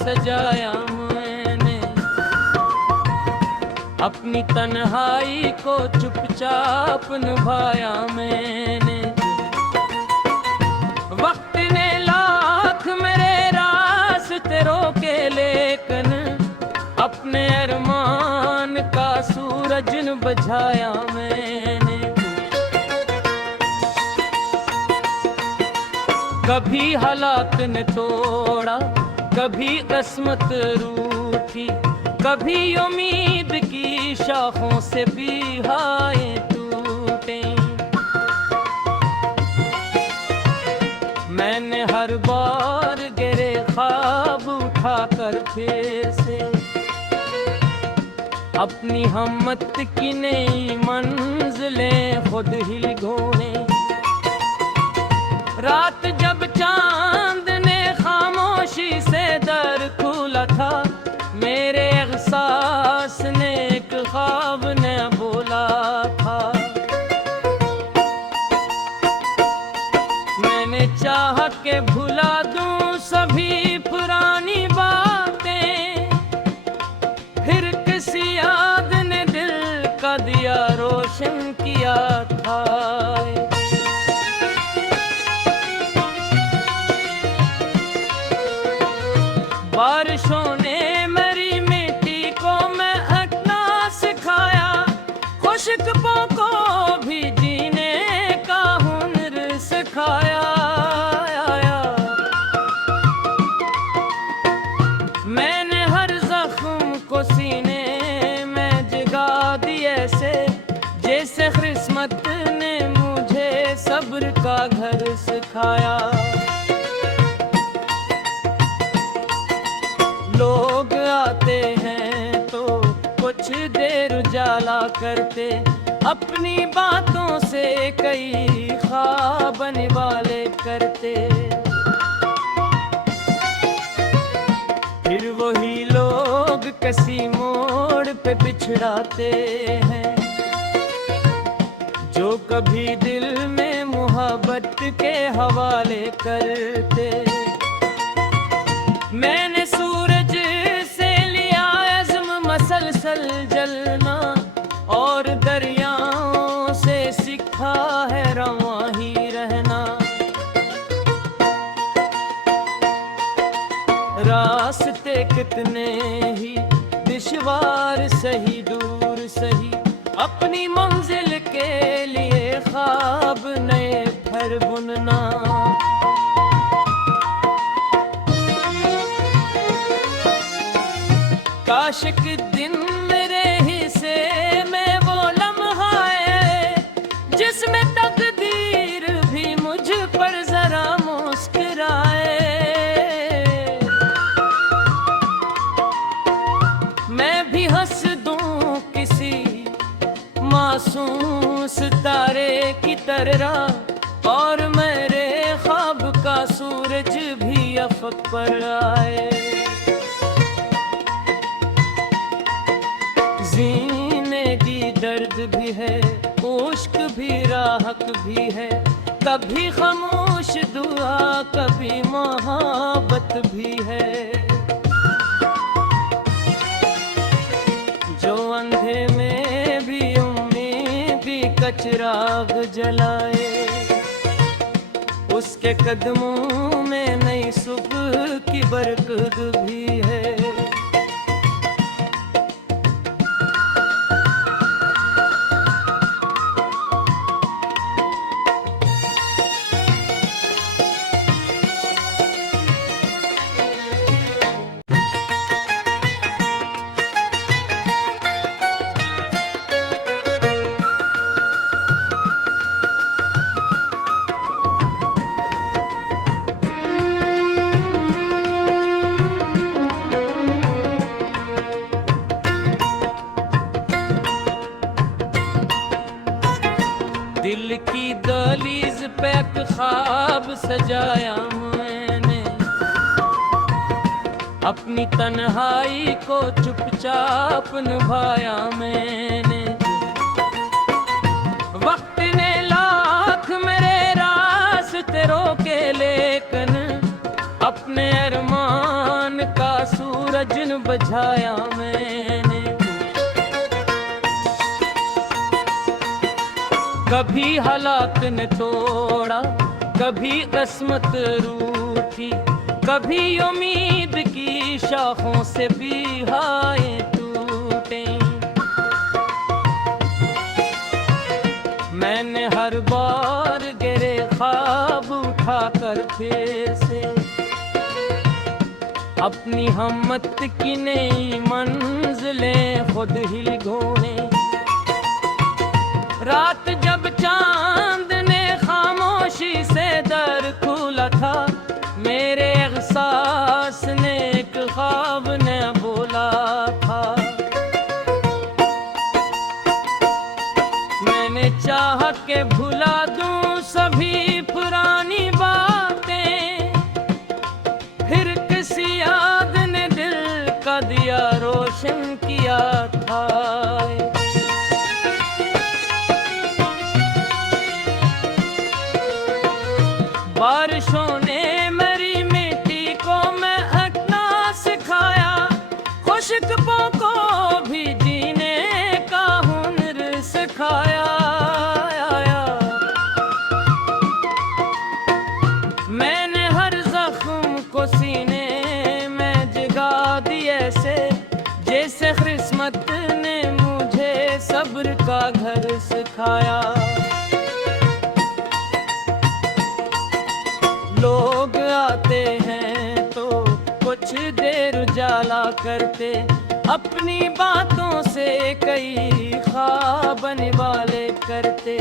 सजाया मैंने, अपनी तन्हाई को चुपचाप निभाया मैंने। वक्त ने लाख मेरे रास्ते रोके, लेकिन अपने अरमान का सूरज न बुझाया मैंने। कभी हालात ने तोड़ा, कभी किस्मत रूठी, कभी उम्मीद की शाखों से भी हाय टूटे। मैंने हर बार गिरे ख्वाब उठाकर फिर से अपनी हिम्मत की नई मंजिलें खुद ही ढूंढे। रात जब चांद ने खामोशी से दर खोला था, मेरे एहसास ने एक ख्वाब ने बोला था। मैंने चाहा के भुला दूं सभी पुरानी बातें, फिर किसी याद ने दिल का दिया रोशन किया था। बारिशों ने मेरी मिट्टी को महकना सिखाया, खुशबू को भी जीने का हुनर सिखाया। मैंने हर जख्म को सीने में जगा दी ऐसे, जैसे किस्मत ने मुझे सब्र का घर सिखाया। लोग आते हैं तो कुछ देर उजाला करते, अपनी बातों से कई ख्वाब वाले करते। फिर वही लोग किसी मोड़ पे बिछड़ाते हैं, जो कभी दिल में मोहब्बत के हवाले करते। मैंने सूरज से लिया अज़्म मसलसल जलना, और दरियाओं से सीखा है रवां ही रहना। रास्ते कितने ही दुश्वार सही दूर सही, अपनी मंजिल के लिए ख्वाब नए फिर बुनना। काश के दिन मेरे हिस्से में वो लम्हा है, जिसमें तकदीर भी मुझ पर जरा मुस्कुराए। मैं भी हंस दूं किसी मासूम सितारे की तरह, और मेरे ख्वाब का सूरज भी अफक पर आए। जीने की दर्द भी है, उश्क भी राहत भी है, कभी खामोश दुआ कभी मोहब्बत भी है। जो अंधे में भी उम्मीद का चिराग जलाए, उसके कदमों में नई सुबह की बरकत भी है। दिल की दहलीज पे एक ख्वाब सजाया मैंने, अपनी तन्हाई को चुपचाप निभाया मैंने। वक्त ने लाख मेरे रास्ते रोके, लेकिन अपने अरमान का बजाया मैंने। कभी हालात ने तोड़ा, कभी किस्मत रूठी, कभी उम्मीद की शाखों से भी हाय टूटे। मैंने हर बार गिरे ख्वाब उठाकर फिर से अपनी हिम्मत की नई मंजिलें खुद ही ढूंढे। रात जब चांद ने खामोशी से दर खोला था, मेरे एहसास ने एक ख्वाब ने बोला था। मैंने चाहा के भुला दूं सभी पुरानी बातें, फिर किसी याद ने दिल का दिया रोशन किया था। बारिशों ने मेरी मिट्टी को महकना सिखाया, खुशबू को भी जीने का हुनर सिखाया। मैंने हर जख्म को सीने में जगा दिया ऐसे, जैसे किस्मत ने मुझे सब्र का घर सिखाया। लोग आते हैं तो कुछ देर उजाला करते, अपनी बातों से कई ख्वाब वाले करते।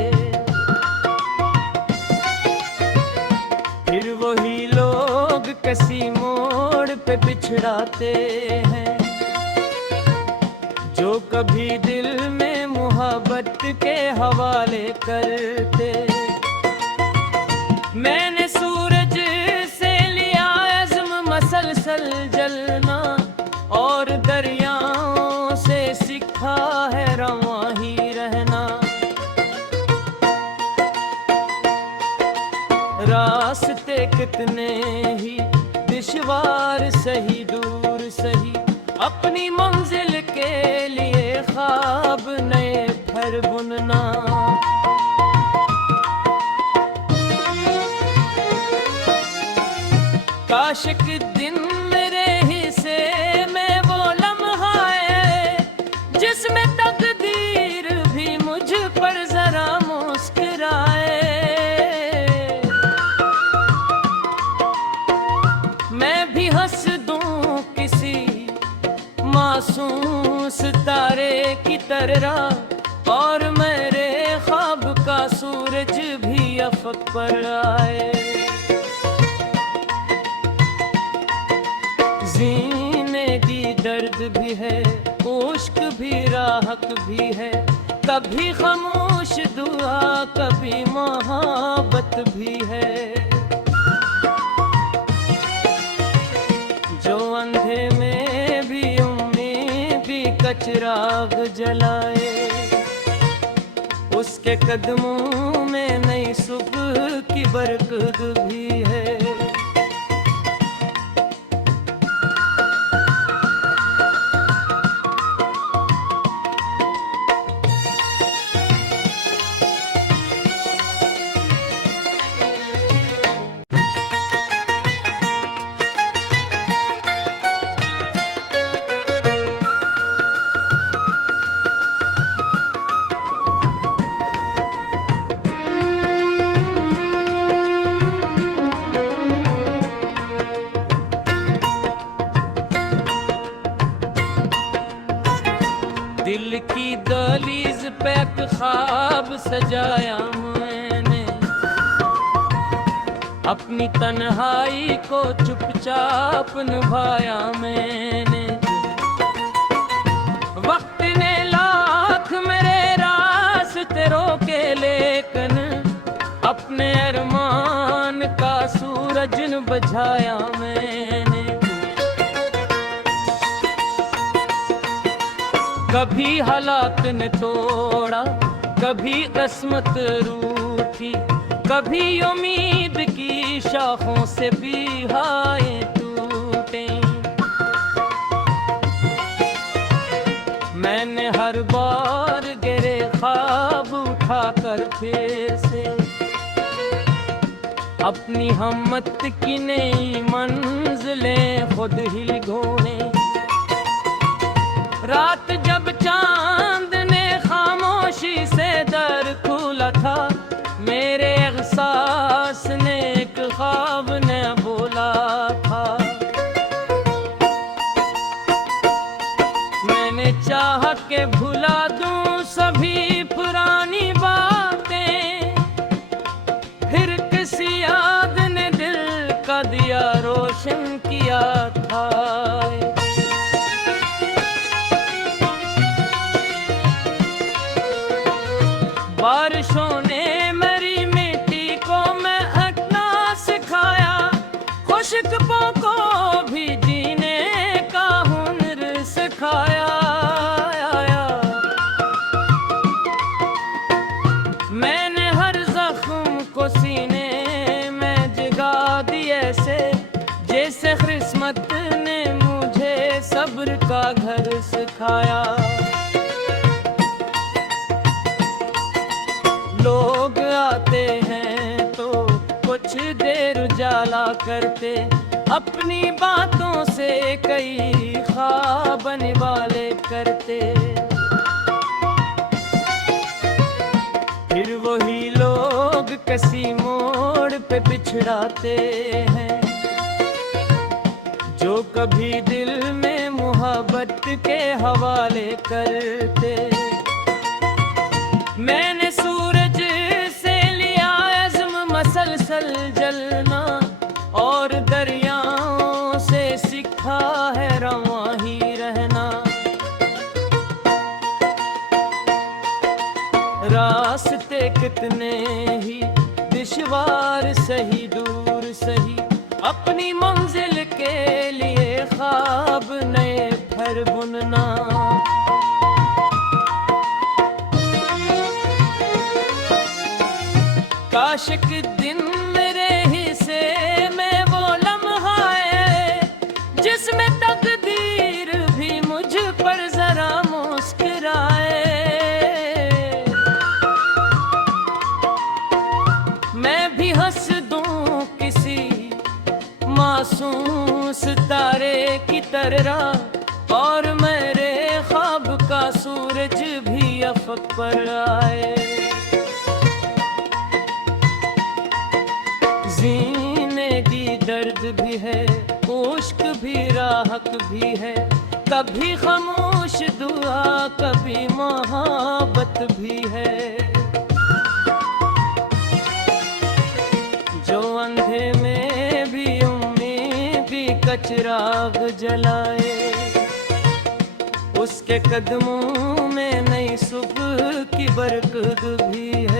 फिर वही लोग किसी मोड़ पे बिछड़ाते हैं, जो कभी दिल में मोहब्बत के हवाले करते। मैंने सूरज से लिया अज़्म मसलसल जलना, और दरियाओं से सीखा है रवां ही रहना। रास्ते कितने ही दुश्वार सही दूर सही, अपनी मंजिल के लिए ख्वाब नए फिर बुनना। काश के दिन मेरे हिस्से में वो लम्हा है, जिसमें तकदीर भी मुझ पर जरा मुस्कुराए। मैं भी हंस दूं किसी मासूम सितारे की तरह, और मेरे ख्वाब का सूरज भी अफक पर आए। जीने की दर्द भी है, उश्क भी राहत भी है, कभी खामोश दुआ कभी मोहब्बत भी है। जो अंधे में भी उम्मीदी का चिराग जलाए, उसके कदमों में नई सुबह की बरकत भी है। दिल की दहलीज पे एक ख्वाब सजाया मैंने, अपनी तन्हाई को चुपचाप निभाया मैंने। वक्त ने लाख मेरे रास्ते रोके, लेकिन अपने अरमान का सूरज न बुझाया मैंने। कभी हालात ने तोड़ा, कभी किस्मत रूठी, कभी उम्मीद की शाखों से भी हाय टूटे। बार बार गिरे ख्वाब उठाकर फिर से, अपनी हिम्मत की नई मंजिलें खुद ही ढूंढे। रात जब चांद ने खामोशी से दर खोला था, मेरे एहसास ने एक ख्वाब ने बोला था। मैंने चाहा के भुला दूं सभी पुरानी बातें, फिर किसी याद ने दिल का दिया रोशन किया था। बारिशों ने मेरी मिट्टी को महकना सिखाया, खुशबू को भी जीने का हुनर सिखाया। मैंने हर जख्म को सीने में जगा दिया ऐसे, जैसे किस्मत ने मुझे सब्र का घर सिखाया। लोग आते हैं तो कुछ देर उजाला करते, अपनी बातों से कई ख्वाब वाले करते। फिर वही लोग किसी मोड़ पे बिछड़ाते हैं, जो कभी दिल में मोहब्बत के हवाले करते। मैंने सूरज से लिया अज़्म मसलसल जलना, और दरियाओं से सीखा है रवां ही रहना। रास्ते कितने ही दुश्वार सही दूर सही, अपनी मंजिल के लिए ख्वाब नए फर बुनना। काश के दिन मेरे हिस्से में वो लम्हा है, जिसमें तकदीर भी मुझ पर जरा मुस्कुराए। मैं भी हंस दूं किसी मासूम सितारे की तरह, और मेरे ख्वाब का सूरज भी अफक पर आए। जीने की दर्द भी है, उश्क भी राहत भी है, कभी खामोश दुआ कभी मोहब्बत भी है। जो अंधे में भी उम्मीद का चिराग जलाए, उसके कदमों में नई सुबह की बरकत भी है।